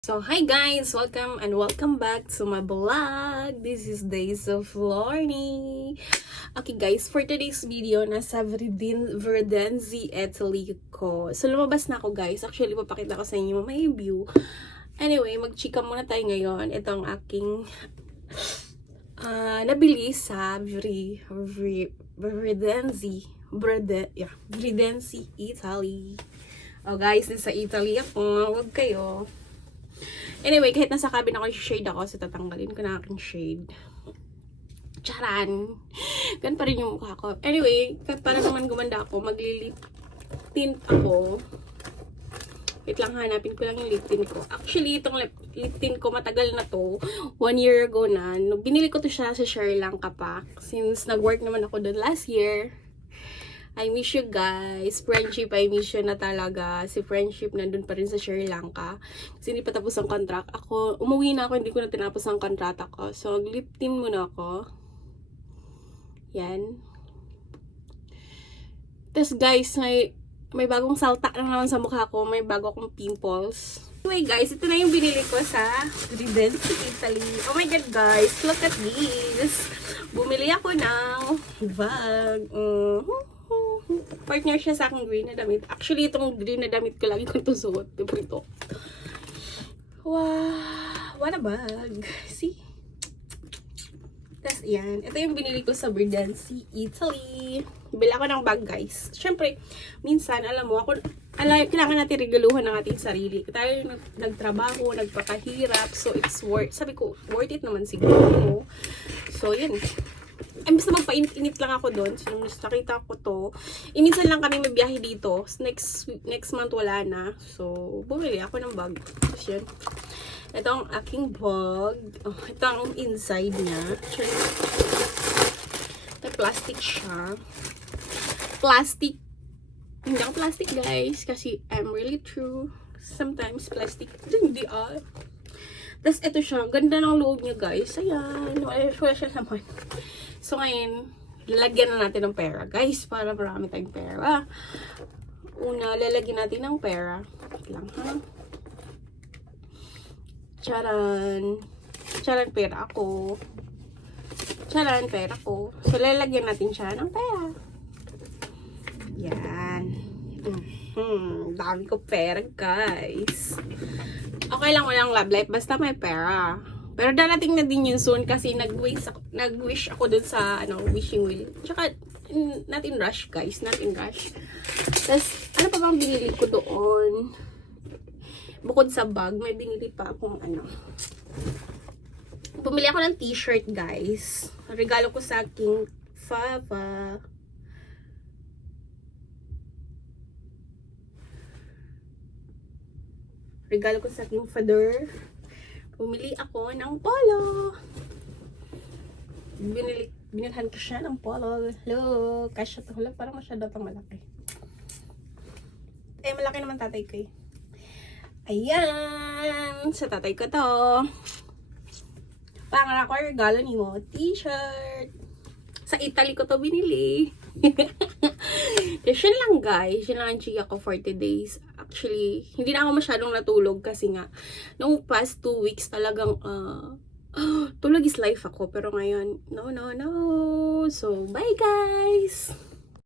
So, hi guys! Welcome back to my vlog! This is Days of Lorny! Okay guys, for today's video, nasa Verdenzi, Italy ko. So, lumabas na ako guys. Actually, papakita ko sa inyo may view. Anyway, mag-chika muna tayo ngayon. Ito ang aking nabili sa Verdenzi, Italy. Oh guys, nasa Italy ako. Huwag kayo. Anyway, kahit nasa cabin ako, shade ako, so tatanggalin ko na aking shade. Charan! Gan pa rin yung mukha ko. Anyway, para naman gumanda ako, maglilip tint ako. Wait lang, hanapin ko lang yung lip tint ko. Actually, itong lip tint ko, matagal na to. 1 year ago na. Binili ko to siya sa Sri Lanka pa. Since nag-work naman ako doon last year. I miss you guys. Friendship, I miss you na talaga. Si Friendship nandun pa rin sa Sri Lanka. Kasi hindi pa tapos ang contract. Ako, umuwi na ako, hindi ko na tinapos ang contract ako. So, lip tint muna ako. Yan. Tapos guys, may bagong salta na naman sa mukha ko. May bago akong pimples. Anyway guys, ito na yung binili ko sa Verdenzi, Italy. Oh my god guys, look at this. Bumili ako ng bag. Partner siya sa aking green na damit. Actually, itong green na damit ko lagi kong tusuot. Ito. Wow! What a bag! See? Tapos, yan. Ito yung binili ko sa Verdenzi, Italy. Bili ako ng bag, guys. Siyempre, minsan, alam mo, kailangan natin regaluhan ng ating sarili. Tayo nagtrabaho, nagpakahirap. So, it's sabi ko, worth it naman siguro. So, yun. Ay, basta magpainit-init lang ako doon. So, nakita ko to. Minsan lang kami may biyahe dito. Next month wala na. So, bumili ako ng bag. Tapos yun. Ito ang aking bag. Oh, ito ang inside niya. Ito plastic siya. Plastic. Hindi ako plastic guys. Kasi I'm really true. Sometimes plastic. Hindi Tapos ito siya. Ganda ng loob niya guys. Ayan. Wala siya naman. So, ngayon, lalagyan na natin ng pera. Guys, para marami tayong pera. Una, lalagyan natin ng pera. Wait lang, ha? Charan. Charan, pera ako. Charan, pera ko. So, lalagyan natin siya ng pera. Yan. Dami ko pera, guys. Okay lang, walang love life. Basta may pera. Pero darating na din yun soon kasi nag-wish ako dun sa wishing wheel. Tsaka, not in rush guys. Not in rush. Tapos, ano pa bang binili ko doon? Bukod sa bag, may binili pa akong Pumili ako ng t-shirt guys. Regalo ko sa aking Fava. Regalo ko sa aking father. Bumili ako ng polo. Binilhan ko siya ng polo. Hello. Kasya to. Wala, parang masyado itong malaki. Eh, malaki naman tatay ko eh. Ayan. Sa tatay ko to. Pangarap ko regalo ni mo. T-shirt. Sa Italy ko to binili. Yes, yun lang guys. Yun lang ang chika ko for todays. Actually, hindi na ako masyadong natulog kasi nga, nung past 2 weeks talagang, tulog is life ako. Pero ngayon, no. So, bye guys!